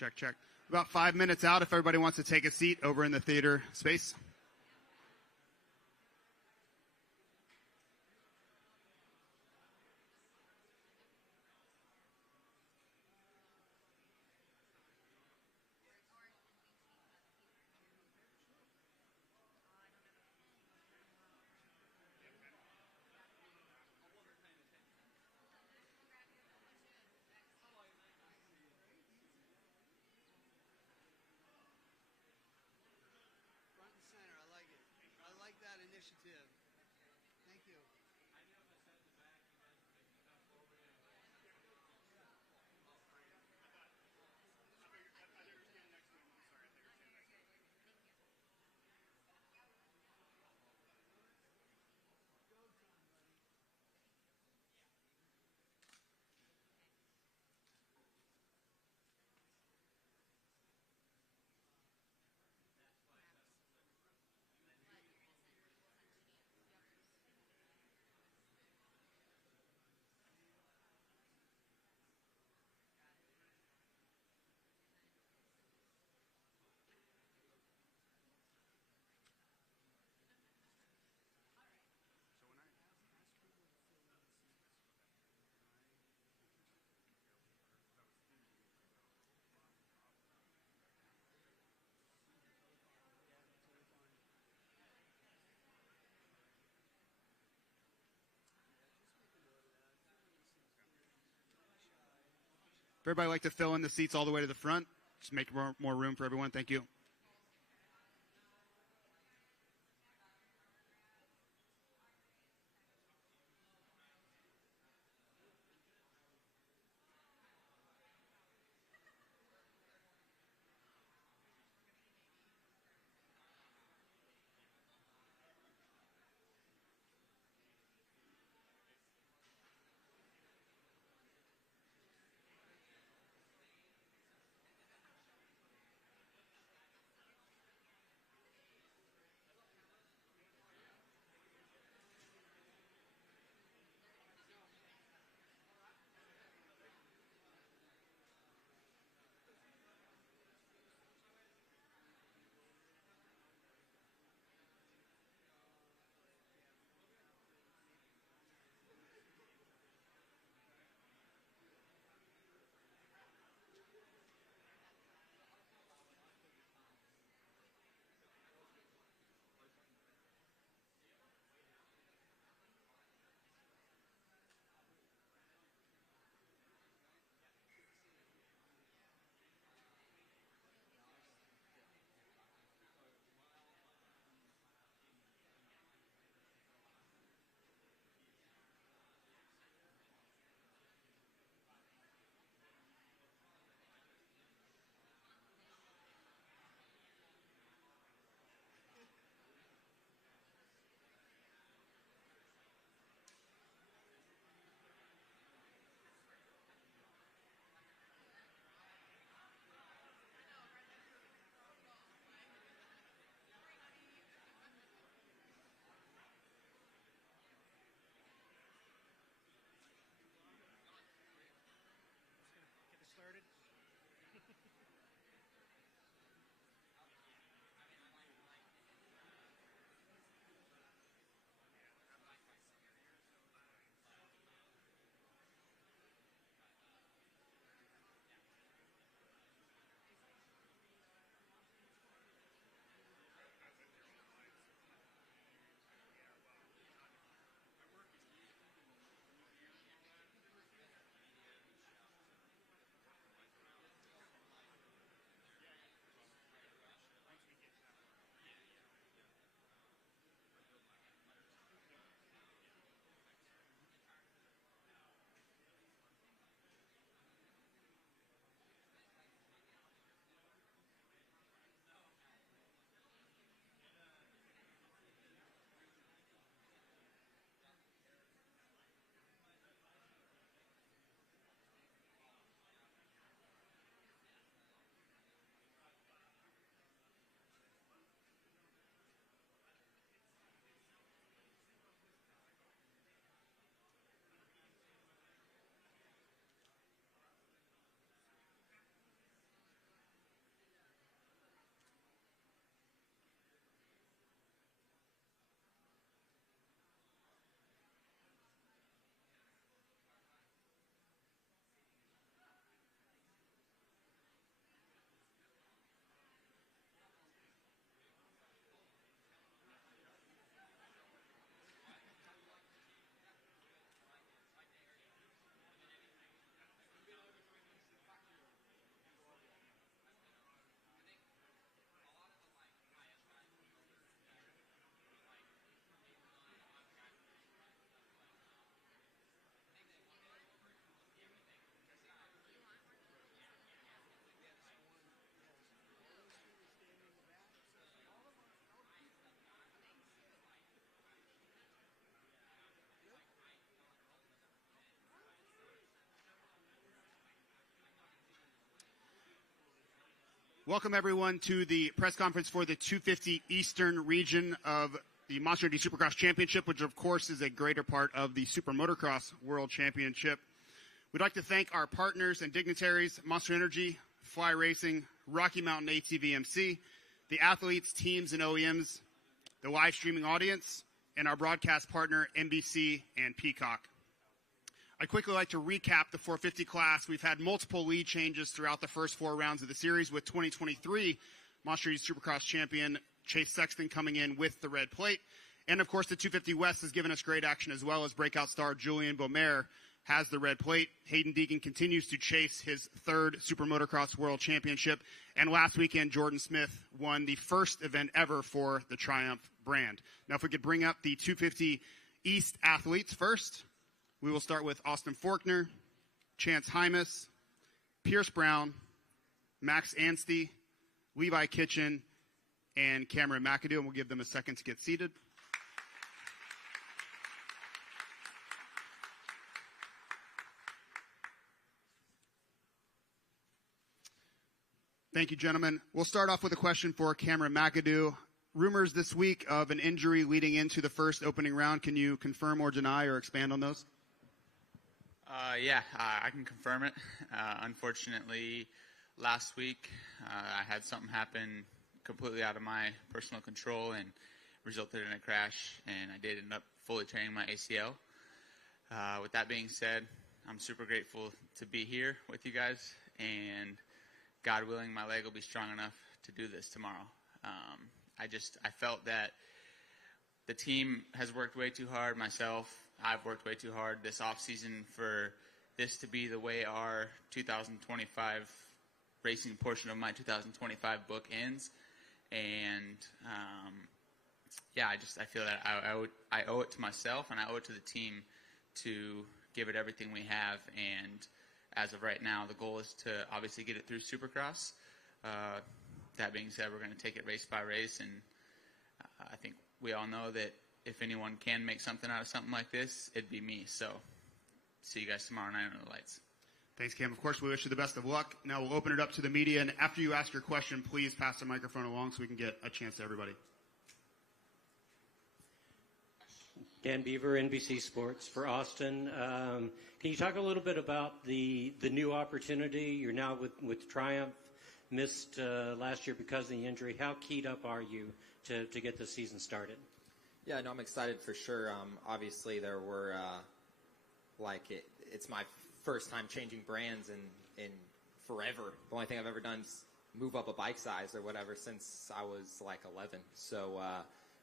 Check, check. About 5 minutes out if everybody wants to take a seat over in the theater space. If everybody like to fill in the seats all the way to the front, just make more room for everyone. Thank you. Welcome, everyone, to the press conference for the 250 Eastern region of the Monster Energy Supercross Championship, which, of course, is a greater part of the SuperMotocross World Championship. We'd like to thank our partners and dignitaries, Monster Energy, Fly Racing, Rocky Mountain ATVMC, the athletes, teams, and OEMs, the live streaming audience, and our broadcast partner, NBC and Peacock. I'd quickly like to recap the 450 class. We've had multiple lead changes throughout the first 4 rounds of the series, with 2023 Monster Energy Supercross champion Chase Sexton coming in with the red plate. And, of course, the 250 West has given us great action as well, as breakout star Julian Beaumer has the red plate. Hayden Deegan continues to chase his 3rd SuperMotocross World Championship. And last weekend, Jordan Smith won the first event ever for the Triumph brand. Now, if we could bring up the 250 East athletes first. We will start with Austin Faulkner, Chance Hymas, Pierce Brown, Max Anstey, Levi Kitchen, and Cameron McAdoo, and we'll give them a second to get seated. Thank you, gentlemen. We'll start off with a question for Cameron McAdoo. Rumors this week of an injury leading into the first opening round. Can you confirm or deny or expand on those? I can confirm it. Unfortunately, last week I had something happen completely out of my personal control and resulted in a crash, and I did end up fully tearing my ACL. With that being said, I'm super grateful to be here with you guys, and God willing, my leg will be strong enough to do this tomorrow. I felt that the team has worked way too hard. I've worked way too hard this offseason for this to be the way our 2025 racing portion of my 2025 book ends. And, I feel that I owe it to myself and I owe it to the team to give it everything we have. And as of right now, the goal is to obviously get it through Supercross. That being said, we're going to take it race by race. And I think we all know that if anyone can make something out of something like this, it'd be me. So, see you guys tomorrow night under the lights. Thanks, Cam. Of course, we wish you the best of luck. Now we'll open it up to the media, and after you ask your question, please pass the microphone along so we can get a chance to everybody. Dan Beaver, NBC Sports for Austin. Can you talk a little bit about the new opportunity? You're now with Triumph, missed last year because of the injury. How keyed up are you to get the season started? Yeah, no, I'm excited for sure. Obviously, there were, it's my first time changing brands in forever. The only thing I've ever done is move up a bike size or whatever since I was like 11. So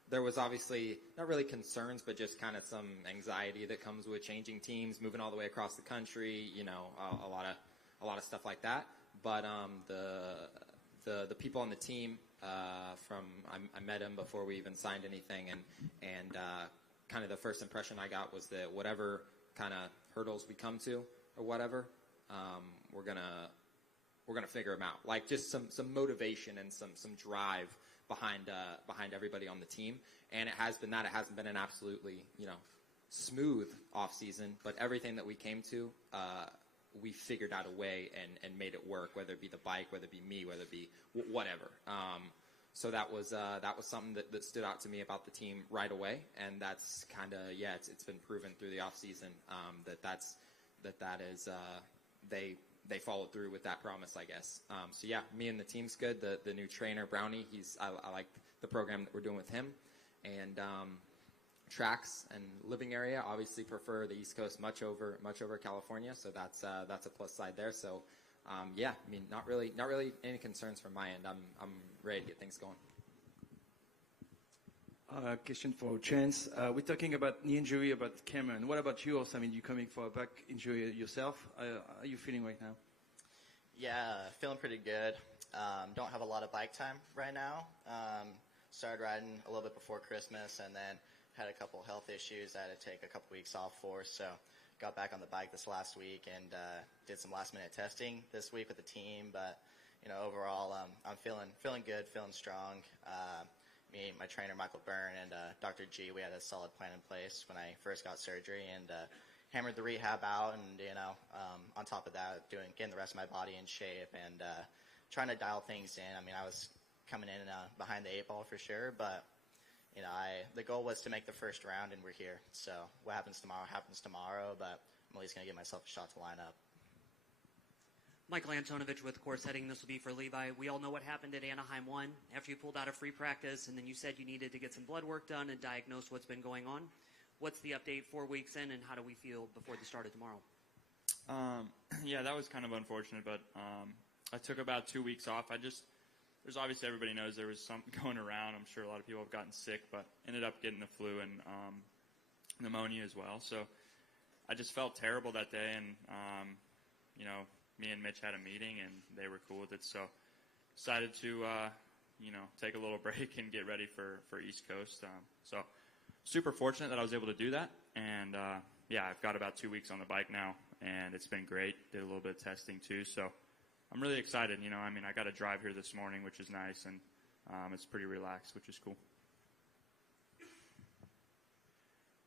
there was obviously not really concerns, but just kind of some anxiety that comes with changing teams, moving all the way across the country, a lot of stuff like that. But the people on the team, I met him before we even signed anything, and kind of the first impression I got was that whatever kind of hurdles we come to or whatever, we're gonna figure them out. Like just some motivation and some drive behind everybody on the team. And it has been that. It hasn't been an absolutely smooth off season, but everything that we came to, we figured out a way and made it work, whether it be the bike, whether it be me, whether it be whatever. So that was something that stood out to me about the team right away, and that's kind of it's been proven through the off season that is they followed through with that promise, I guess. So yeah, me and the team's good. The new trainer Brownie, I like the program that we're doing with him, and tracks and living area obviously prefer the East Coast much over California, so that's a plus side there. So not really any concerns from my end. I'm ready to get things going. Question for Chance. We're talking about knee injury, about Cameron. What about you also? I mean, you're coming for a back injury yourself. How are you feeling right now? Yeah, feeling pretty good. Don't have a lot of bike time right now. Started riding a little bit before Christmas, and then had a couple health issues I had to take a couple weeks off for. So got back on the bike this last week and did some last-minute testing this week with the team. But overall, I'm feeling good, feeling strong. Me, my trainer Michael Byrne, and Dr. G, we had a solid plan in place when I first got surgery, and hammered the rehab out, and on top of that, getting the rest of my body in shape, and trying to dial things in. I mean, I was coming in behind the 8 ball for sure, but you know, the goal was to make the first round, and we're here. So what happens tomorrow, but I'm at least going to give myself a shot to line up. Michael Antonovich with course heading. This will be for Levi. We all know what happened at Anaheim 1 after you pulled out of free practice, and then you said you needed to get some blood work done and diagnose what's been going on. What's the update 4 weeks in, and how do we feel before the start of tomorrow? Yeah, that was kind of unfortunate, but I took about 2 weeks off. There's obviously, everybody knows there was something going around. I'm sure a lot of people have gotten sick, but ended up getting the flu and pneumonia as well. So I just felt terrible that day, and you know, me and Mitch had a meeting, and they were cool with it. So decided to you know, take a little break and get ready for East Coast. So super fortunate that I was able to do that, and yeah, I've got about 2 weeks on the bike now, and it's been great. Did a little bit of testing too, so I'm really excited. You know, I mean, I got to drive here this morning, which is nice, and it's pretty relaxed, which is cool.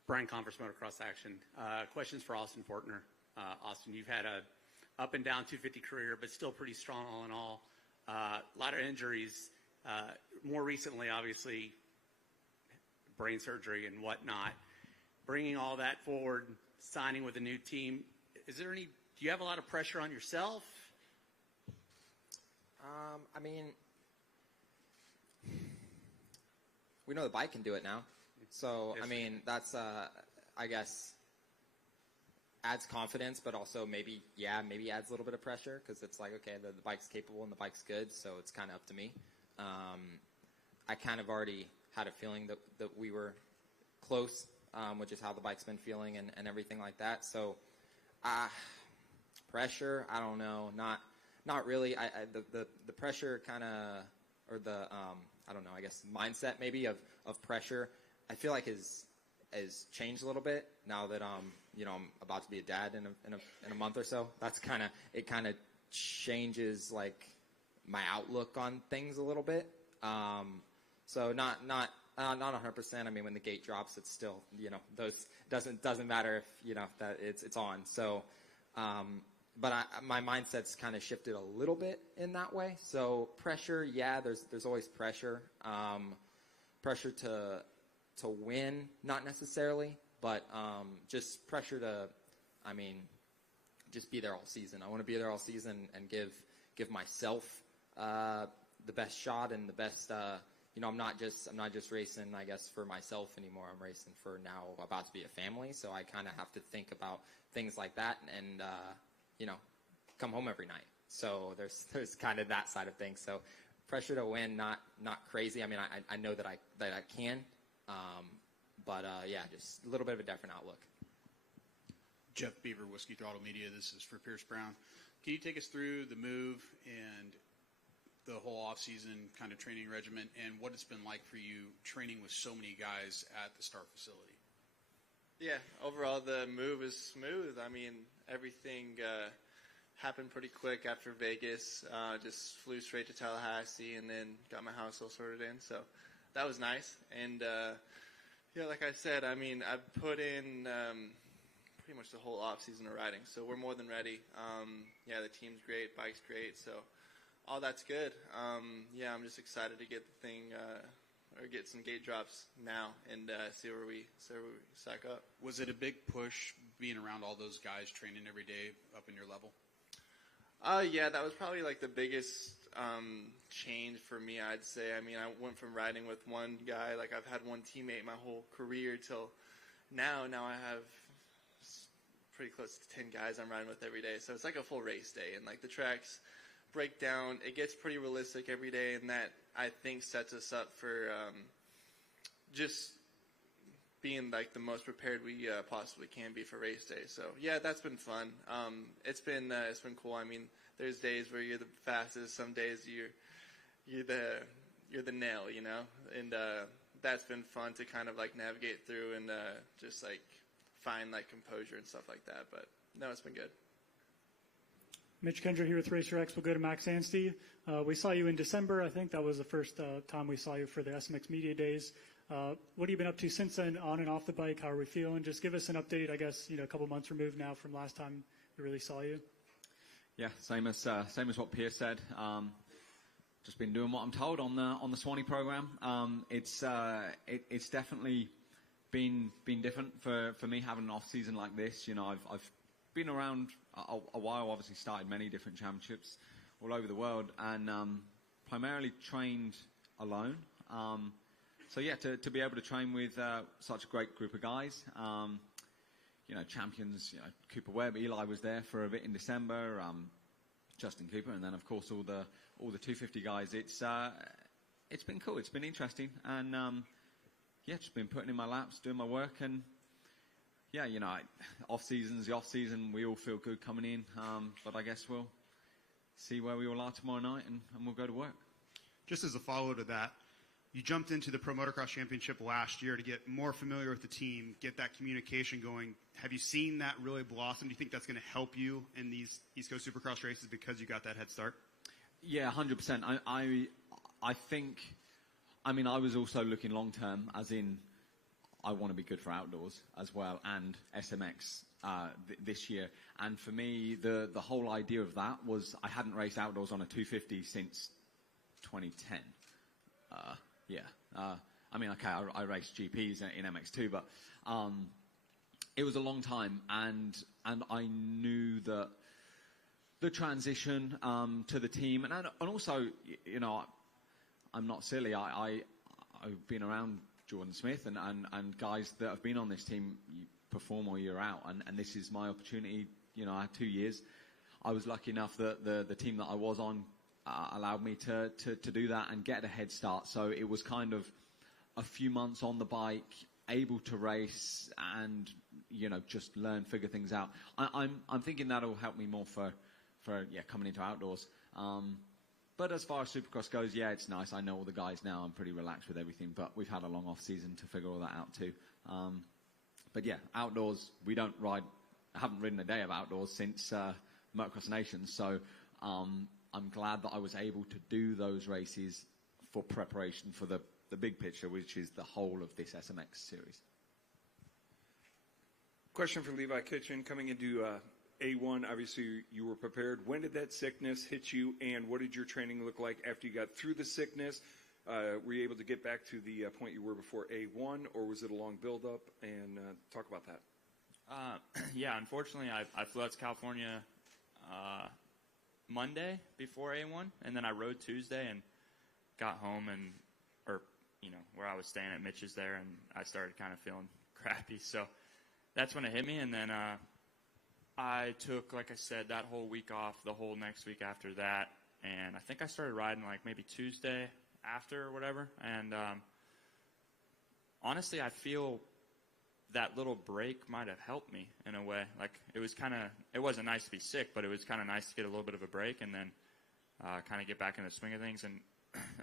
Brian Converse, Motocross Action. Questions for Austin Fortner. Austin, you've had a up and down 250 career, but still pretty strong all in all. A lot of injuries. More recently, obviously, brain surgery and whatnot. Bringing all that forward, signing with a new team. Do you have a lot of pressure on yourself? I mean, we know the bike can do it now. So, I mean, that's, I guess, adds confidence, but also maybe adds a little bit of pressure because it's like, okay, the bike's capable and the bike's good, so it's kind of up to me. I kind of already had a feeling that we were close, which is how the bike's been feeling and everything like that. So, pressure, I don't know, not really. The pressure kind of, or the, I don't know, I guess mindset maybe of pressure, I feel like has changed a little bit now that, you know, I'm about to be a dad in a month or so. That's it kind of changes like my outlook on things a little bit. So not 100%. I mean, when the gate drops, it's still, you know, those doesn't matter if, you know, that it's on. So, but my mindset's kind of shifted a little bit in that way. So pressure, yeah, there's always pressure. Pressure to win, not necessarily, but just pressure to, I mean, just be there all season. I want to be there all season and give myself the best shot and the best. You know, I'm not just racing, I guess, for myself anymore. I'm racing for now about to be a family, so I kind of have to think about things like that and you know, come home every night. So there's kind of that side of things. So pressure to win, not crazy. I mean, I know that I can, but yeah, just a little bit of a different outlook. Jeff Beaver, Whiskey Throttle Media. This is for Pierce Brown. Can you take us through the move and the whole off-season kind of training regimen and what it's been like for you training with so many guys at the Star facility? Yeah, overall the move is smooth. I mean, everything happened pretty quick after Vegas. Just flew straight to Tallahassee and then got my house all sorted in. So that was nice. And yeah, like I said, I mean, I've put in pretty much the whole off-season of riding. So we're more than ready. Yeah, the team's great, bike's great. So all that's good. Yeah, I'm just excited to get the thing or get some gate drops now and see where we stack up. Was it a big push being around all those guys training every day up in your level? Yeah, that was probably like the biggest change for me, I'd say. I mean, I went from riding with one guy, like I've had one teammate my whole career till now. Now I have pretty close to 10 guys I'm riding with every day. So it's like a full race day, and like the tracks break down. It gets pretty realistic every day, and that I think sets us up for just being like the most prepared we possibly can be for race day. So yeah, that's been fun. It's been cool. I mean, there's days where you're the fastest. Some days you're the nail, you know, and that's been fun to kind of like navigate through and just like find like composure and stuff like that. But no, it's been good. Mitch Kendra here with Racer X. We'll go to Max Anstey. We saw you in December. I think that was the first time we saw you for the SMX Media Days. What have you been up to since then, on and off the bike? How are we feeling? Just give us an update, I guess, you know, a couple months removed now from last time we really saw you. Yeah, same as what Pierce said. just been doing what I'm told on the Swanee program. It's definitely been different for me having an off season like this. You know, I've been around a while. Obviously, started many different championships all over the world, and primarily trained alone. So yeah, to be able to train with such a great group of guys, you know, champions, you know, Cooper Webb, Eli was there for a bit in December, Justin Cooper, and then of course all the 250 guys. It's been cool. It's been interesting, and yeah, just been putting in my laps, doing my work, and yeah, you know, off season's the off season. We all feel good coming in, but I guess we'll see where we all are tomorrow night, and we'll go to work. Just as a follow to that, you jumped into the Pro Motocross Championship last year to get more familiar with the team, get that communication going. Have you seen that really blossom? Do you think that's going to help you in these East Coast Supercross races because you got that head start? Yeah, 100%. I think, I mean, I was also looking long term, as in I want to be good for outdoors as well, and SMX this year. And for me, the whole idea of that was I hadn't raced outdoors on a 250 since 2010. I mean, okay, I raced GPs in MX2, but it was a long time, and I knew that the transition to the team, and also, you know, I'm not silly. I've been around Jordan Smith and guys that have been on this team perform all year out, and this is my opportunity. You know, I had 2 years. I was lucky enough that the team that I was on allowed me to do that and get a head start. So it was kind of a few months on the bike, able to race and, you know, just learn, figure things out. I'm thinking that'll help me more for coming into outdoors. But as far as Supercross goes, yeah, it's nice. I know all the guys now. I'm pretty relaxed with everything, but we've had a long off season to figure all that out too. But yeah, outdoors, we don't ride, I haven't ridden a day of outdoors since Motocross Nations. So I'm glad that I was able to do those races for preparation for the big picture, which is the whole of this SMX series. Question for Levi Kitchen. Coming into A1, obviously you were prepared. When did that sickness hit you, and what did your training look like after you got through the sickness? Were you able to get back to the point you were before A1, or was it a long build-up? And talk about that. Yeah, unfortunately, I flew out to California Monday before A1, and then I rode Tuesday and got home where I was staying at Mitch's there, and I started kind of feeling crappy. So that's when it hit me, and then I took, like I said, that whole week off, the whole next week after that, and I think I started riding like maybe Tuesday after or whatever, and honestly, I feel that little break might have helped me in a way. Like, it wasn't nice to be sick, but it was kind of nice to get a little bit of a break and then kind of get back in the swing of things. And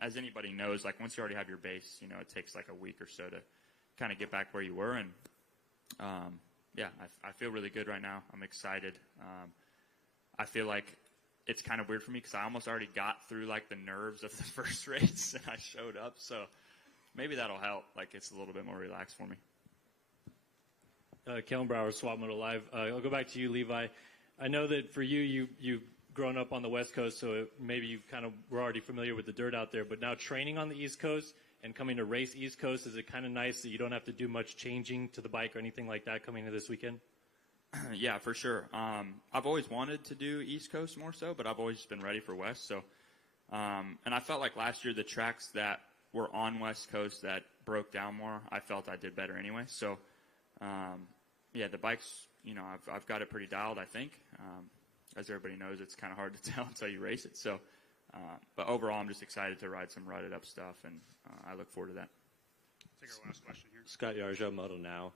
as anybody knows, like, once you already have your base, you know, it takes like a week or so to kind of get back where you were. And yeah, I feel really good right now. I'm excited. I feel like it's kind of weird for me because I almost already got through like the nerves of the first race and I showed up. So maybe that'll help. Like, it's a little bit more relaxed for me. Kellen Brower, Swap Moto Live. I'll go back to you, Levi. I know that for you've grown up on the West Coast, so maybe you kind of were already familiar with the dirt out there, but now training on the East Coast and coming to race East Coast, is it kind of nice that you don't have to do much changing to the bike or anything like that coming into this weekend? Yeah, for sure. I've always wanted to do East Coast more so, but I've always just been ready for West. So, and I felt like last year the tracks that were on West Coast that broke down more, I felt I did better anyway. So, yeah, the bikes, you know, I've got it pretty dialed, I think. As everybody knows, it's kind of hard to tell until you race it. So, but overall, I'm just excited to ride some rutted up stuff, and I look forward to that. Take our last question here. Scott Yarjo, Moto Now.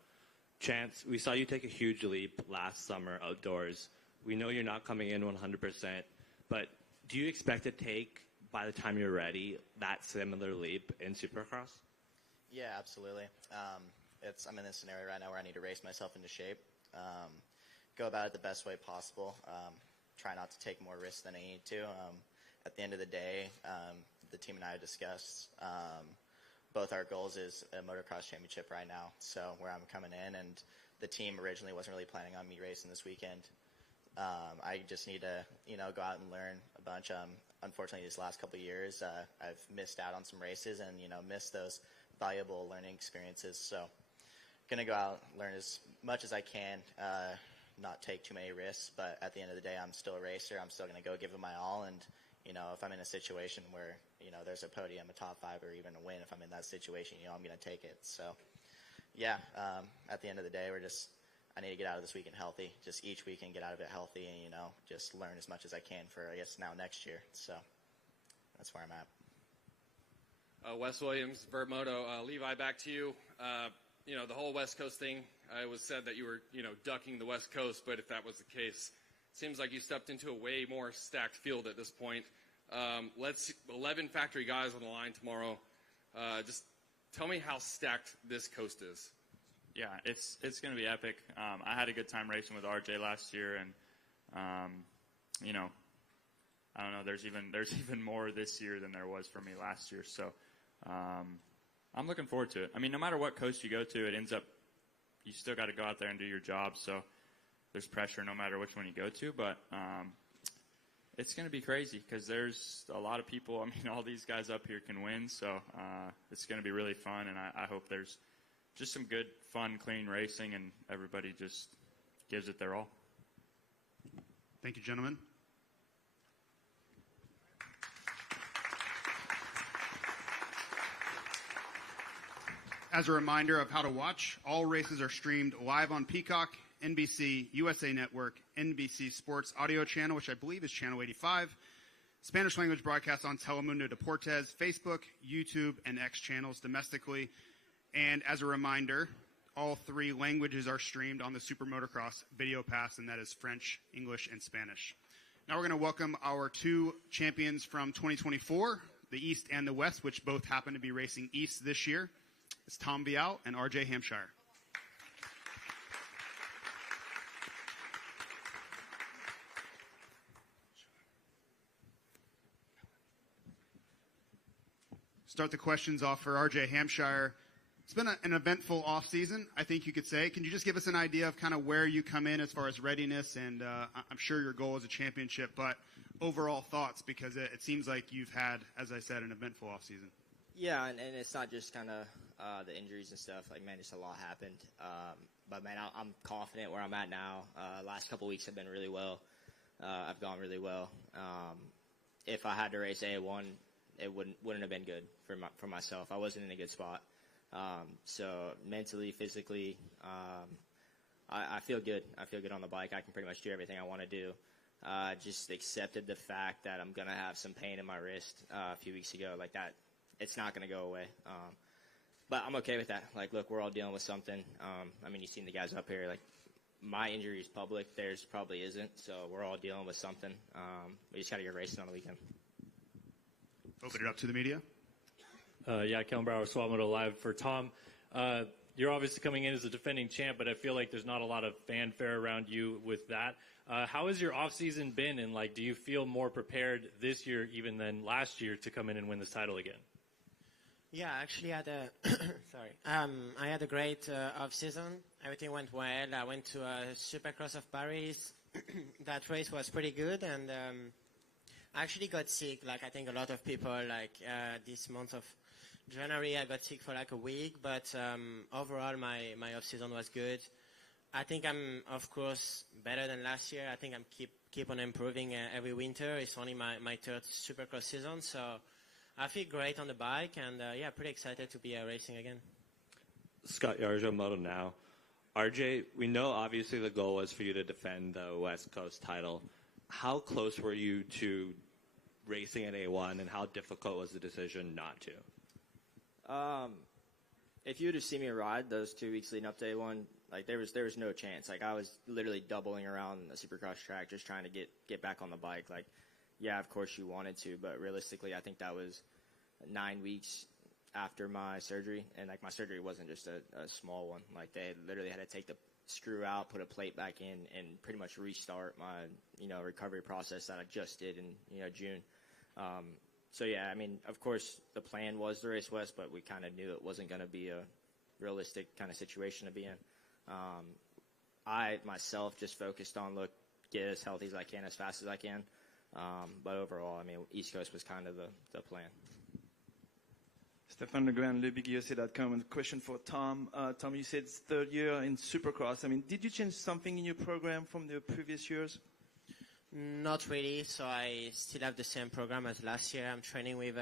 Chance, we saw you take a huge leap last summer outdoors. We know you're not coming in 100%, but do you expect to take, by the time you're ready, that similar leap in Supercross? Yeah, absolutely. I'm in this scenario right now where I need to race myself into shape, go about it the best way possible, try not to take more risks than I need to. At the end of the day, the team and I discussed both our goals is a motocross championship right now, so where I'm coming in, and the team originally wasn't really planning on me racing this weekend. I just need to, go out and learn a bunch. unfortunately, these last couple of years, I've missed out on some races and, missed those valuable learning experiences. So going to go out, learn as much as I can, not take too many risks. But at the end of the day, I'm still a racer. I'm still going to go give it my all. And, if I'm in a situation where, there's a podium, a top 5, or even a win, if I'm in that situation, I'm going to take it. So, yeah, at the end of the day, I need to get out of this weekend healthy. Just each weekend get out of it healthy and, just learn as much as I can for, I guess, now next year. So that's where I'm at. Wes Williams, Vert Moto. Levi, back to you. The whole West Coast thing, it was said that you were, ducking the West Coast, but if that was the case, it seems like you stepped into a way more stacked field at this point. 11 factory guys on the line tomorrow. Just tell me how stacked this coast is. Yeah, it's going to be epic. I had a good time racing with RJ last year, and I don't know. There's even more this year than there was for me last year. So I'm looking forward to it. I mean, no matter what coast you go to, it ends up you still got to go out there and do your job. So there's pressure no matter which one you go to. But it's going to be crazy because there's a lot of people. I mean, all these guys up here can win. So it's going to be really fun, and I hope there's just some good, fun, clean racing, and everybody just gives it their all. Thank you, gentlemen. As a reminder of how to watch, all races are streamed live on Peacock, NBC, USA Network, NBC Sports Audio Channel, which I believe is Channel 85, Spanish language broadcast on Telemundo Deportes, Facebook, YouTube, and X channels domestically. And as a reminder, all 3 languages are streamed on the SuperMotocross Video Pass, and that is French, English, and Spanish. Now we're going to welcome our 2 champions from 2024, the East and the West, which both happen to be racing East this year. It's Tom Vial and RJ Hampshire. Start the questions off for RJ Hampshire. It's been an eventful offseason, I think you could say. Can you just give us an idea of kind of where you come in as far as readiness? And I'm sure your goal is a championship, but overall thoughts, because it seems like you've had, as I said, an eventful offseason. Yeah, and it's not just kind of the injuries and stuff. Like, man, just a lot happened. But, man, I'm confident where I'm at now. Last couple weeks have been really well. I've gone really well. If I had to race A1, it wouldn't have been good for myself. I wasn't in a good spot. So mentally, physically, I feel good. I feel good on the bike. I can pretty much do everything I want to do. Just accepted the fact that I'm going to have some pain in my wrist a few weeks ago. Like that, it's not going to go away. But I'm okay with that. Like, look, we're all dealing with something. I mean, you've seen the guys up here. Like, my injury is public. Theirs probably isn't. So we're all dealing with something. We just got to get racing on the weekend. Open it up to the media. Kellen Brower, Swap Moto Live for Tom. You're obviously coming in as a defending champ, but I feel like there's not a lot of fanfare around you with that. How has your offseason been, and like, do you feel more prepared this year even than last year to come in and win this title again? Yeah, actually, I had a I had a great off season. Everything went well. I went to Supercross of Paris. That race was pretty good, and I actually got sick. Like, I think a lot of people, like, this month of January, I got sick for like a week, but overall my off season was good. I think I'm, of course, better than last year. I think I'm keep on improving every winter. It's only my third Supercross season, so I feel great on the bike, and pretty excited to be racing again. Scott Yarjo, Moto Now. RJ, we know obviously the goal was for you to defend the West Coast title. How close were you to racing at A1, and how difficult was the decision not to? If you would have seen me ride those 2 weeks leading up to A1, like, there was no chance. Like, I was literally doubling around the Supercross track just trying to get back on the bike. Like, yeah, of course you wanted to, but realistically, I think that was 9 weeks after my surgery, and like, my surgery wasn't just a small one. Like, they literally had to take the screw out, put a plate back in, and pretty much restart my recovery process that I just did in June. So yeah, I mean, of course the plan was to race West, but we kind of knew it wasn't going to be a realistic kind of situation to be in. I myself just focused on get as healthy as I can, as fast as I can. But overall, I mean, East Coast was kind of the plan. Stefan Legrand, LeBigUSA.com. And question for Tom. Tom, you said it's third year in Supercross. I mean, did you change something in your program from the previous years? Not really. So I still have the same program as last year. I'm training with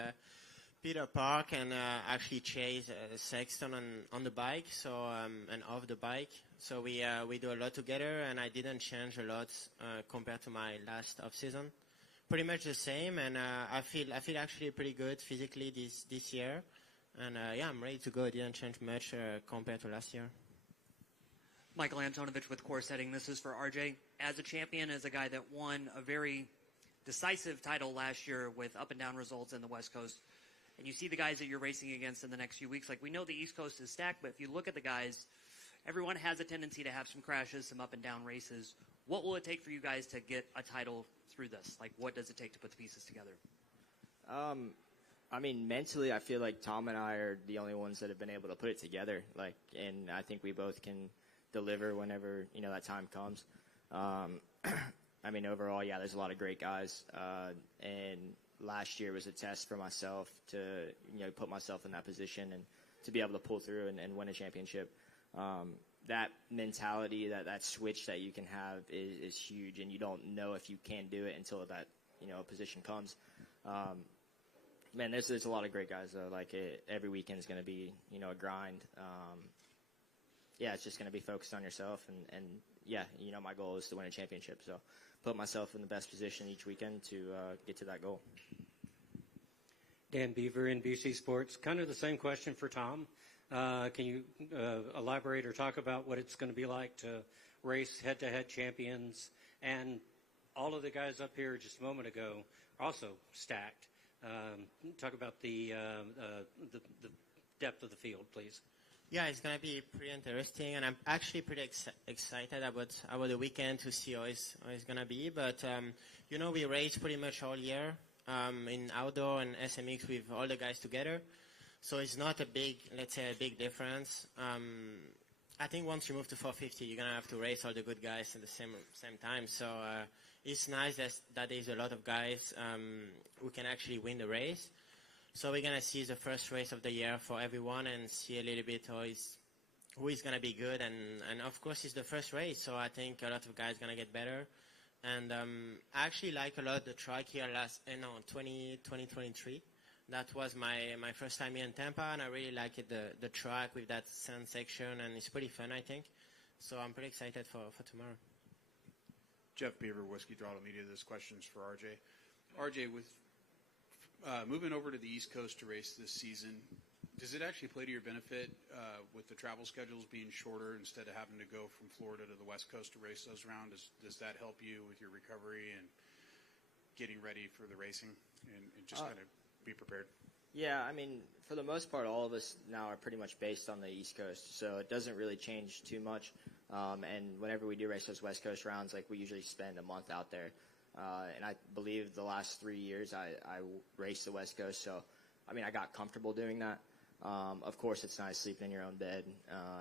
Peter Park and actually Chase Sexton on the bike, so and off the bike. So we do a lot together, and I didn't change a lot compared to my last off season. Pretty much the same, and I feel actually pretty good physically this year. And yeah, I'm ready to go. It didn't change much compared to last year. Michael Antonovich with Course Heading. This is for RJ. As a champion, as a guy that won a very decisive title last year with up and down results in the West Coast, and you see the guys that you're racing against in the next few weeks, like we know the East Coast is stacked, but if you look at the guys, everyone has a tendency to have some crashes, some up and down races. What will it take for you guys to get a title through this? Like, what does it take to put the pieces together? I mean, mentally, I feel like Tom and I are the only ones that have been able to put it together. Like, and I think we both can deliver whenever, you know, that time comes. I mean, overall, yeah, there's a lot of great guys. And last year was a test for myself to, you know, put myself in that position and to be able to pull through and win a championship. That mentality, that switch that you can have is huge, and you don't know if you can do it until that, you know, position comes. Man, there's a lot of great guys though. Like every weekend is going to be, you know, a grind. Yeah, it's just going to be focused on yourself, and yeah, you know, my goal is to win a championship. So put myself in the best position each weekend to get to that goal. Dan Beaver, NBC Sports. Kind of the same question for Tom. Can you elaborate or talk about what it's going to be like to race head-to-head champions? And all of the guys up here just a moment ago are also stacked. Talk about the depth of the field, please. Yeah, it's going to be pretty interesting, and I'm actually pretty excited about the weekend to see how it's going to be. But, you know, we race pretty much all year in outdoor and SMX with all the guys together. So it's not a big, let's say, a big difference. I think once you move to 450, you're going to have to race all the good guys at the same time. So it's nice that there's a lot of guys who can actually win the race. So we're going to see the first race of the year for everyone and see a little bit who is going to be good. And of course, it's the first race, so I think a lot of guys are going to get better. And I actually like a lot the track here 2023. That was my first time here in Tampa, and I really like it, the track with that sand section, and it's pretty fun, I think. So I'm pretty excited for tomorrow. Jeff Beaver, Whiskey Throttle Media. This question's for RJ. RJ, with moving over to the East Coast to race this season, does it actually play to your benefit with the travel schedules being shorter instead of having to go from Florida to the West Coast to race those rounds? Does that help you with your recovery and getting ready for the racing and just kind of be prepared? Yeah, I mean, for the most part, all of us now are pretty much based on the East Coast, so it doesn't really change too much. And whenever we do race those West Coast rounds, like we usually spend a month out there. And I believe the last 3 years I raced the West Coast, so I mean I got comfortable doing that. Of course, it's nice sleeping in your own bed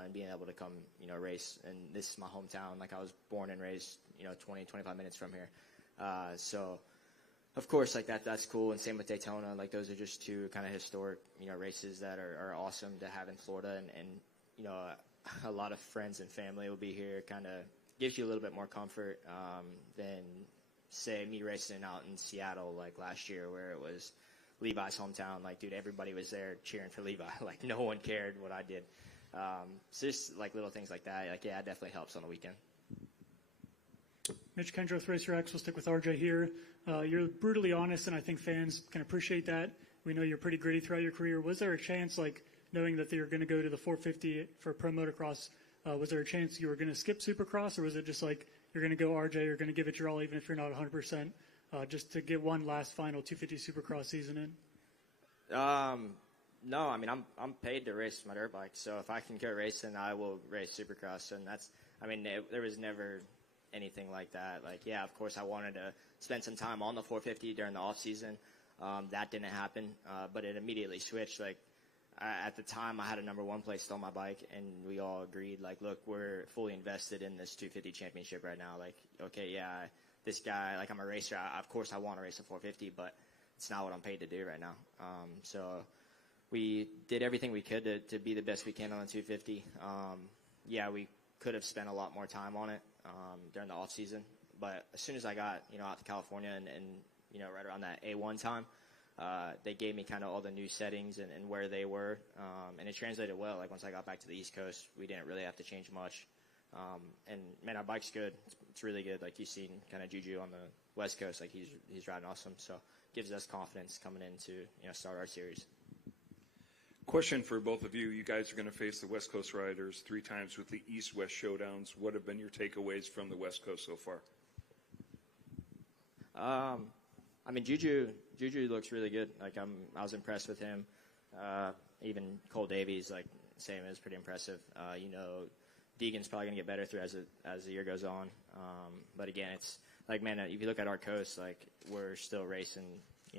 and being able to come, you know, race. And this is my hometown. Like I was born and raised, you know, 20, 25 minutes from here. So. Of course, like that's cool, and same with Daytona. Like those are just two kind of historic, you know, races that are awesome to have in Florida, and you know, a lot of friends and family will be here. Kind of gives you a little bit more comfort than say me racing out in Seattle like last year, where it was Levi's hometown. Like, dude, everybody was there cheering for Levi. Like no one cared what I did. So just like little things like that. Like yeah, it definitely helps on the weekend. Mitch Kendra with Racer X. We'll stick with RJ here. You're brutally honest, and I think fans can appreciate that. We know you're pretty gritty throughout your career. Was there a chance, like, knowing that they were going to go to the 450 for Pro Motocross, was there a chance you were going to skip Supercross, or was it just like you're going to go RJ, you're going to give it your all even if you're not 100%, just to get one last final 250 Supercross season in? No, I mean, I'm paid to race my dirt bike, so if I can go racing, I will race Supercross, and that's, I mean, there was never anything like that. Like, yeah, of course I wanted to spend some time on the 450 during the off season. That didn't happen, but it immediately switched. Like, at the time I had a number one place on my bike, and we all agreed, like, look, we're fully invested in this 250 championship right now. Like, okay, yeah, this guy, like I'm a racer. Of course, I want to race a 450, but it's not what I'm paid to do right now. So we did everything we could to be the best we can on the 250. Yeah, we could have spent a lot more time on it during the off season, but as soon as I got out to California and right around that A1 time, they gave me kind of all the new settings and where they were, and it translated well. Like once I got back to the East Coast, we didn't really have to change much. And man, our bike's good. It's really good. Like you've seen kind of Juju on the West Coast, like he's riding awesome. So gives us confidence coming into start our series. Question for both of you. You guys are going to face the West Coast riders 3 times with the East-West showdowns. What have been your takeaways from the West Coast so far? I mean, Juju looks really good. Like I was impressed with him. Even Cole Davies, like same, is pretty impressive. Deegan's probably gonna get better as the year goes on. But again, it's like, man, if you look at our coast, like we're still racing,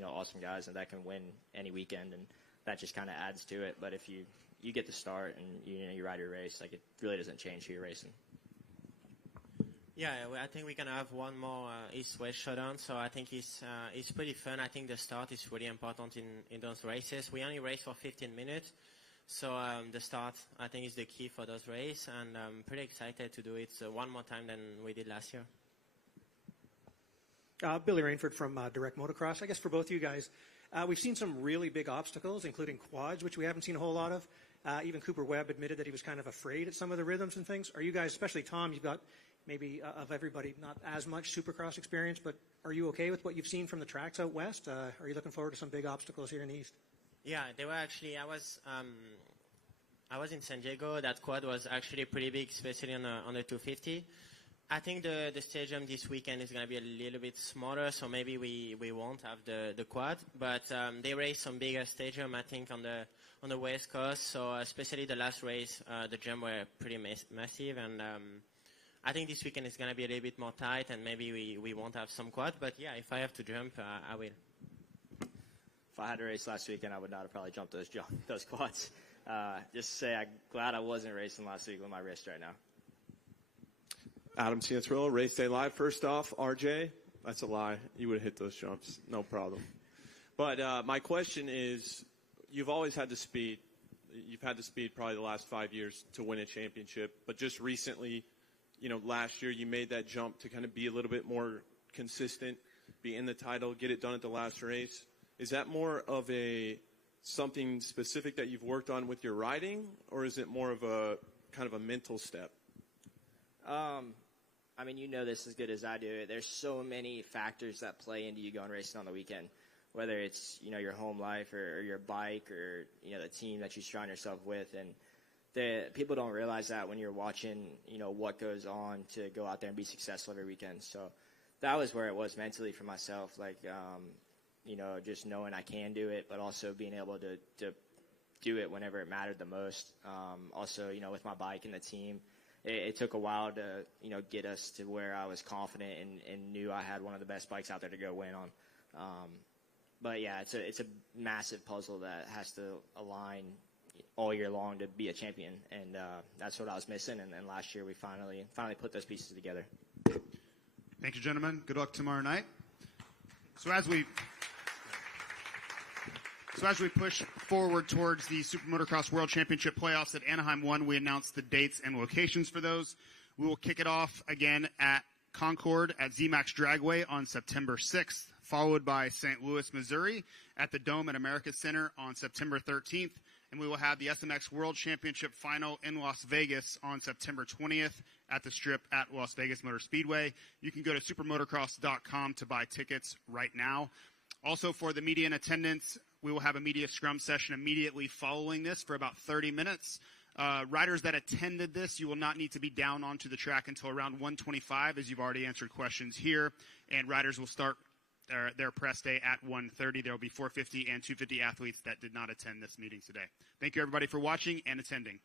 awesome guys, and that can win any weekend, and that just kind of adds to it. But if you get the start and you ride your race, like it really doesn't change who you're racing. Yeah, I think we're gonna have one more East-West showdown, so I think it's pretty fun. I think the start is really important in those races. We only race for 15 minutes, so the start I think is the key for those races, and I'm pretty excited to do it one more time than we did last year. Billy Rainford from Direct Motocross. I guess for both of you guys, we've seen some really big obstacles, including quads, which we haven't seen a whole lot of. Even Cooper Webb admitted that he was kind of afraid at some of the rhythms and things. Are you guys, especially Tom, you've got maybe of everybody not as much Supercross experience, but are you okay with what you've seen from the tracks out west? Are you looking forward to some big obstacles here in the east? Yeah, they were actually. I was in San Diego. That quad was actually pretty big, especially on the 250. I think the stadium this weekend is going to be a little bit smaller, so maybe we won't have the quad. But they race some bigger stadium, I think, on the West Coast. So especially the last race, the jump were pretty massive, and I think this weekend is going to be a little bit more tight, and maybe we won't have some quad. But yeah, if I have to jump, I will. If I had to race last weekend, I would not have probably jumped those quads. Just to say, I'm glad I wasn't racing last week with my wrist right now. Adam Ciantrillo, Race Day Live. First off, RJ, that's a lie. You would have hit those jumps, no problem. But my question is, you've always had the speed. You've had the speed probably the last 5 years to win a championship. But just recently, last year you made that jump to kind of be a little bit more consistent, be in the title, get it done at the last race. Is that more of something specific that you've worked on with your riding, or is it more of a kind of a mental step? I mean, this as good as I do. There's so many factors that play into you going racing on the weekend, whether it's, your home life or your bike or, the team that you surround yourself with. And people don't realize that when you're watching, what goes on to go out there and be successful every weekend. So that was where it was mentally for myself. Like, just knowing I can do it, but also being able to do it whenever it mattered the most. Also, with my bike and the team. It took a while to, get us to where I was confident and knew I had one of the best bikes out there to go win on. But yeah, it's a massive puzzle that has to align all year long to be a champion, and that's what I was missing. And last year we finally put those pieces together. Thank you, gentlemen. Good luck tomorrow night. So as we push forward towards the SuperMotocross World Championship playoffs at Anaheim 1, we announced the dates and locations for those. We will kick it off again at Concord at ZMAX Dragway on September 6th, followed by St. Louis, Missouri at the Dome at America Center on September 13th. And we will have the SMX World Championship final in Las Vegas on September 20th at the Strip at Las Vegas Motor Speedway. You can go to supermotocross.com to buy tickets right now. Also, for the media in attendance, we will have a media scrum session immediately following this for about 30 minutes. Riders that attended this, you will not need to be down onto the track until around 1:25, as you've already answered questions here. And riders will start their press day at 1:30. There will be 450 and 250 athletes that did not attend this meeting today. Thank you, everybody, for watching and attending.